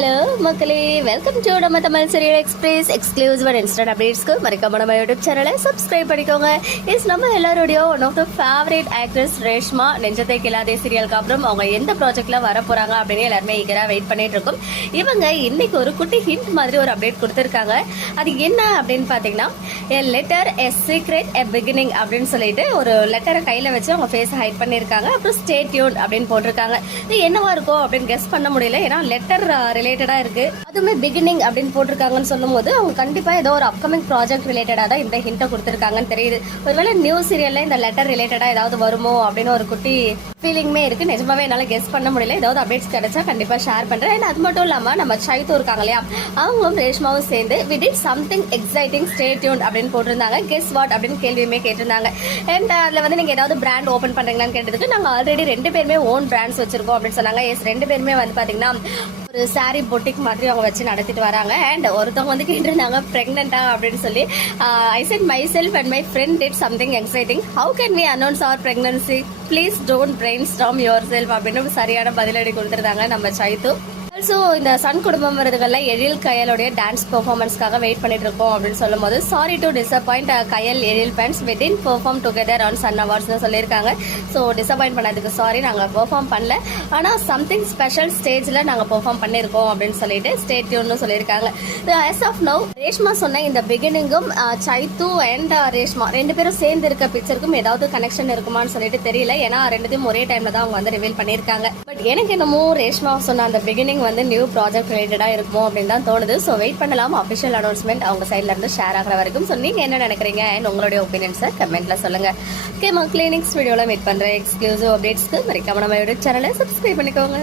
Hello. Hello மக்களே welcome to நம்ம Tamil serial express exclusive instant அப்டேட்ஸ்க்கு மறக்காம நம்ம யூடியூப் சேனலை சப்ஸ்கிரைப் பண்ணிக்கோங்க. இஸ் நம்ம எல்லாருடைய one of the favourite actress Reshma Nenjathai Killadhe சீரியலுக்கு அப்புறம் அவங்க எந்த ப்ராஜெக்ட்ல வர போறாங்க அப்படின்னு எல்லாருமே ஈகரா வெயிட் பண்ணிட்டு இருக்கோம். இவங்க இன்னைக்கு ஒரு குட்டி ஹிண்ட் மாதிரி ஒரு அப்டேட் கொடுத்துருக்காங்க. அது என்ன அப்படின்னு பார்த்தீங்கன்னா a letter a secret a beginning அப்படின்னு சொல்லிட்டு ஒரு லெட்டரை கையில வச்சு அவங்க ஃபேஸ் ஹைட் பண்ணியிருக்காங்க. அப்புறம் ஸ்டேட்யூன் அப்படின்னு போட்டிருக்காங்க. இது என்னவா இருக்கும் அப்படின்னு கெஸ் பண்ண முடியல. ஏன்னா லெட்டர் ரிலேட்டடா இருக்கு. அதுவுமே பிகினிங் அப்படின்னு போட்டிருக்காங்கன்னு சொல்லும்போது அவங்க கண்டிப்பா ஏதோ ஒரு அப்கமிங் ப்ராஜெக்ட் ரிலேட்டடா தான் இந்த ஹிண்ட்டை கொடுத்துருக்காங்கன்னு தெரியுது. ஒருவேளை நியூ சீரியல்ல இந்த லெட்டர் ரிலேட்டடா ஏதாவது வருமோ அப்படின்னு ஒரு குட்டி ஃபீலிங்குமே இருக்கு. நிஜமாவே என்னால கெஸ் பண்ண முடியல. ஏதாவது அப்டேட்ஸ் கிடைச்சா கண்டிப்பா ஷேர் பண்றேன். அது மட்டும் இல்லாம நம்ம சைத்து இருக்காங்க இல்லையா? அவங்களும் ரேஷ்மாவும் சேர்ந்து we did something exciting stay tuned அப்படின்னு போட்டிருந்தாங்க. கெஸ் வாட் அப்படின்னு கேள்வியுமே கேட்டிருந்தாங்க. அண்ட் அதுல வந்து நீங்க ஏதாவது பிராண்ட் ஓபன் பண்றீங்களான்னு கேட்டதுக்கு நாங்க ஆல்ரெடி ரெண்டு பேருமே ஓன் பிராண்ட்ஸ் வச்சிருக்கோம் அப்படின்னு சொன்னாங்க. எஸ் ரெண்டு பேருமே வந்து பாத்தீங்கன்னா ஒரு சாரி பொட்டிக் மாதிரி அவங்க வச்சு நடத்திட்டு வராங்க. அண்ட் ஒருத்தவங்க வந்து கேட்டிருந்தாங்க பிரெக்னெண்டா அப்படின்னு சொல்லி. I said myself and my friend did something exciting how can we announce our pregnancy please don't brainstorm yourself அப்படின்னு ஒரு சரியான பதிலடி கொடுத்துருந்தாங்க நம்ம சைத்து. ஸோ இந்த சன் குடும்பம் விருதுகள்ல எழில் கயலுடைய டான்ஸ் பெர்ஃபார்மன்ஸ்க்காக வெயிட் பண்ணிட்டு இருக்கோம் அப்படின்னு சொல்லும்போது sorry to disappoint Kayal Ezhil fans within perform together on Sun அவார்ட்ஸ்னு சொல்லியிருக்காங்க. ஸோ டிசப்பாயிண்ட் பண்ணதுக்கு சாரி நாங்கள் பெர்ஃபார்ம் பண்ணல. ஆனால் சம்திங் ஸ்பெஷல் ஸ்டேஜில் நாங்கள் பெர்ஃபார்ம் பண்ணியிருக்கோம் அப்படின்னு சொல்லிட்டு ஸ்டேட் டியூன்னு சொல்லியிருக்காங்க. ஆஸ் ஆஃப் நவ் ரேஷ்மா சொன்ன இந்த பிகினிங்கும் சைத்து அண்ட் ரேஷ்மா ரெண்டு பேரும் சேர்ந்து இருக்க பிக்சருக்கும் ஏதாவது கனெக்ஷன் இருக்குமான்னு சொல்லிட்டு தெரியல. ஏன்னா ரெண்டுத்தையும் ஒரே டைமில் தான் அவங்க வந்து ரிவீல் பண்ணியிருக்காங்க. பட் எனக்கு என்னமோ ரேஷ்மா சொன்ன அந்த பிகினிங் வந்து நியூ ப்ராஜெக்ட் ரிலேட்டடாக இருக்குமோ அப்படின்னு தான் தோணுது. ஸோ வெயிட் பண்ணலாம். அஃபிஷியல் அனௌன்ஸ்மெண்ட் அவங்க சைட்ல இருந்து ஷேர் ஆகிற வரைக்கும். ஸோ நீங்கள் என்ன நினைக்கிறீங்க? அண்ட் உங்களுடைய ஒப்பீனியன்ஸை கமெண்ட்ல சொல்லுங்க. ஓகே மக்களே நெக்ஸ்ட் வீடியோவில் மீட் பண்ணுற எக்ஸ்க்ளூசிவ் அப்டேட்ஸ்க்கு மறக்காம நம்ம யூடியூப் சேனலை சப்ஸ்கிரைப் பண்ணிக்கோங்க.